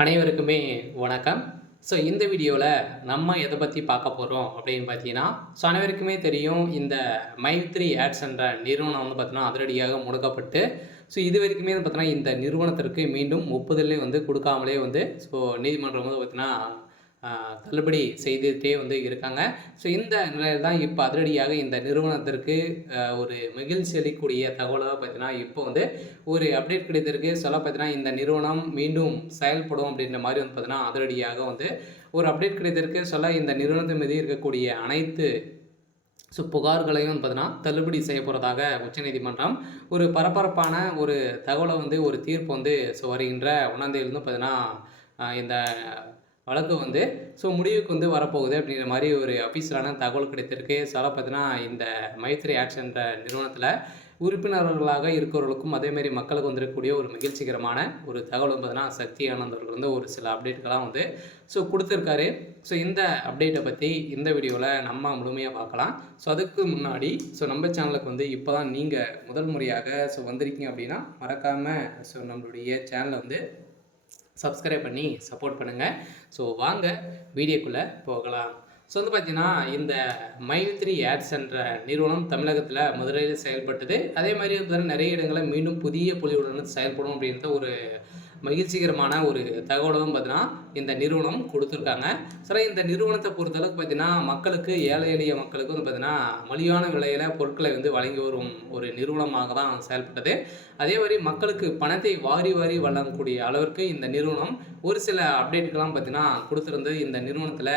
அனைவருக்குமே வணக்கம். ஸோ இந்த வீடியோவில் நம்ம எதை பற்றி பார்க்க போகிறோம் அப்படின்னு பார்த்தீங்கன்னா, அனைவருக்குமே தெரியும் இந்த மைத்ரி ஆட்ஸ் என்ற நிறுவனம் வந்து பார்த்தீங்கன்னா அதிரடியாக முடக்கப்பட்டு, இது வரைக்குமே வந்து பார்த்தீங்கன்னா இந்த நிறுவனத்திற்கு மீண்டும் ஒப்புதலே வந்து கொடுக்காமலே வந்து நீதிமன்றம் வந்து பார்த்தீங்கன்னா தள்ளுபடி செய்துட்டே வந்து இருக்காங்க. இந்த நிலையில் தான் இப்போ அதிரடியாக இந்த நிறுவனத்திற்கு ஒரு மகிழ்ச்சி அளிக்கக்கூடிய தகவலாக பார்த்தீங்கன்னா, இப்போ வந்து ஒரு அப்டேட் கிடைத்திருக்கு. பார்த்தீங்கன்னா, இந்த நிறுவனம் மீண்டும் செயல்படும் அப்படின்ற மாதிரி வந்து பார்த்தீங்கன்னா, அதிரடியாக வந்து ஒரு அப்டேட் கிடைத்திருக்கு. இந்த நிறுவனத்தின் மீது இருக்கக்கூடிய அனைத்து புகார்களையும் வந்து பார்த்தீங்கன்னா, தள்ளுபடி செய்ய போகிறதாக உச்சநீதிமன்றம் ஒரு பரபரப்பான ஒரு தகவலை வந்து ஒரு தீர்ப்பு வந்து வருகின்ற 1ஆம் தேதியிலிருந்து பார்த்தீங்கன்னா, இந்த வழக்கு வந்து முடிவுக்கு வந்து வரப்போகுது அப்படிங்கிற மாதிரி ஒரு அஃபீஷியலான தகவல் கிடைத்திருக்கு. பார்த்தீங்கன்னா, இந்த மைத்ரி ஆட்ஸ் என்ற நிறுவனத்தில் உறுப்பினர்களாக இருக்கிறவர்களுக்கும் அதேமாரி மக்களுக்கு வந்திருக்கக்கூடிய ஒரு மகிழ்ச்சிகரமான ஒரு தகவல் வந்து பார்த்தீங்கன்னா, சக்தி ஆனந்த் அவர்கள் வந்து ஒரு சில அப்டேட்டுகள்லாம் வந்து கொடுத்துருக்காரு. இந்த அப்டேட்டை பற்றி இந்த வீடியோவில் நம்ம முழுமையாக பார்க்கலாம். அதுக்கு முன்னாடி நம்ம சேனலுக்கு வந்து இப்போ தான் நீங்கள் முதல் முறையாக வந்திருக்கீங்க அப்படின்னா மறக்காமல் நம்மளுடைய சேனலை வந்து சப்ஸ்கிரைப் பண்ணி சப்போர்ட் பண்ணுங்கள். வாங்க வீடியோக்குள்ளே போகலாம். வந்து பார்த்தீங்கன்னா, இந்த மைத்ரி ஆட்ஸ் என்ற நிறுவனம் தமிழகத்தில் மதுரையில் செயல்பட்டது. அதே மாதிரி வந்து நிறைய இடங்களில் மீண்டும் புதிய பொலிவுடன் செயல்படும் அப்படின்ற ஒரு மகிழ்ச்சிகரமான ஒரு தகவலும் பார்த்தீங்கன்னா இந்த நிறுவனம் கொடுத்துருக்காங்க. இந்த நிறுவனத்தை பொறுத்தளவுக்கு பார்த்தீங்கன்னா, மக்களுக்கு ஏழை எளிய மக்களுக்கு வந்து பார்த்தீங்கன்னா மலிவான விலையில் பொருட்களை வந்து வழங்கி வரும் ஒரு நிறுவனமாக தான் செயல்பட்டது. அதே மாதிரி மக்களுக்கு பணத்தை வாரி வாரி வழங்கக்கூடிய அளவிற்கு இந்த நிறுவனம் ஒரு சில அப்டேட்டுகள்லாம் பார்த்தீங்கன்னா கொடுத்துருந்து இந்த நிறுவனத்தில்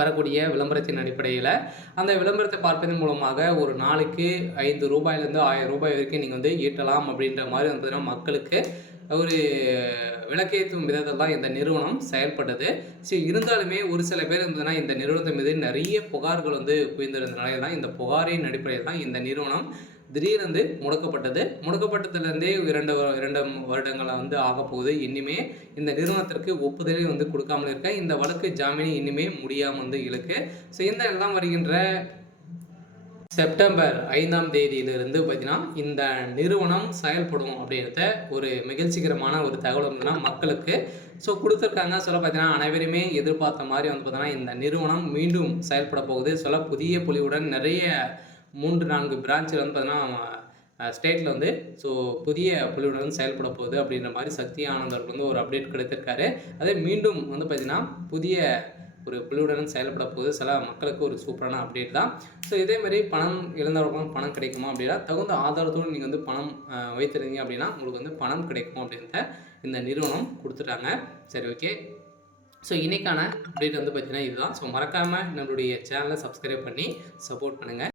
வரக்கூடிய விளம்பரத்தின் அடிப்படையில் அந்த விளம்பரத்தை பார்ப்பதன் மூலமாக ஒரு நாளைக்கு ரூ. 5லேருந்து ரூ. 1000 வரைக்கும் நீங்கள் வந்து ஈட்டலாம் அப்படின்ற மாதிரி வந்து மக்களுக்கு ஒரு விளக்கேற்றும் விதத்தில் தான் இந்த நிறுவனம் செயல்பட்டது. இருந்தாலுமே ஒரு சில பேர் இருந்ததுன்னா இந்த நிறுவனத்தின் மீது நிறைய புகார்கள் வந்து குவிந்திருந்த நிலையில் தான் இந்த புகாரின் அடிப்படையில் தான் இந்த நிறுவனம் திடீரென்று முடக்கப்பட்டது. முடக்கப்பட்டதுலேருந்தே 2 வருடங்களை வந்து ஆகப்போகுது. இனிமே இந்த நிறுவனத்திற்கு ஒப்புதலே வந்து கொடுக்காமல் இருக்க இந்த வழக்கு ஜாமீன் இனிமே முடியாமல் வந்து இழுக்கு. இந்த எல்லாம் வருகின்ற செப்டம்பர் 5ஆம் தேதியிலிருந்து பார்த்தீங்கன்னா இந்த நிறுவனம் செயல்படும் அப்படின்றத ஒரு மகிழ்ச்சிகரமான ஒரு தகவல் வந்து மக்களுக்கு கொடுத்துருக்காங்க. பார்த்தீங்கன்னா அனைவருமே எதிர்பார்த்த மாதிரி வந்து பார்த்தீங்கன்னா இந்த நிறுவனம் மீண்டும் செயல்பட போகுது. புதிய பொலிவுடன் நிறைய 3-4 பிரான்ச்சில் வந்து பார்த்தீங்கன்னா ஸ்டேட்டில் வந்து புதிய பொலிவுடன் செயல்பட போகுது அப்படின்ற மாதிரி சக்தி ஆனந்த் அவர்கள் வந்து ஒரு அப்டேட் கிடைத்திருக்காரு. அதே மீண்டும் வந்து பார்த்தீங்கன்னா புதிய ஒரு புலியுடன் செயல்பட போகுது. மக்களுக்கு ஒரு சூப்பரான அப்டேட் தான். இதே மாதிரி பணம் இழந்தவர்களும் பணம் கிடைக்குமா அப்படின்னா தகுந்த ஆதாரத்தோடு நீங்கள் வந்து பணம் வைத்திருந்தீங்க அப்படின்னா உங்களுக்கு வந்து பணம் கிடைக்கும் அப்படின்றத இந்த நிறுவனம் கொடுத்துட்டாங்க. சரி, ஓகே. இன்றைக்கான அப்டேட் வந்து பார்த்தீங்கன்னா இதுதான். மறக்காமல் நம்மளுடைய சேனலை சப்ஸ்கிரைப் பண்ணி சப்போர்ட் பண்ணுங்கள்.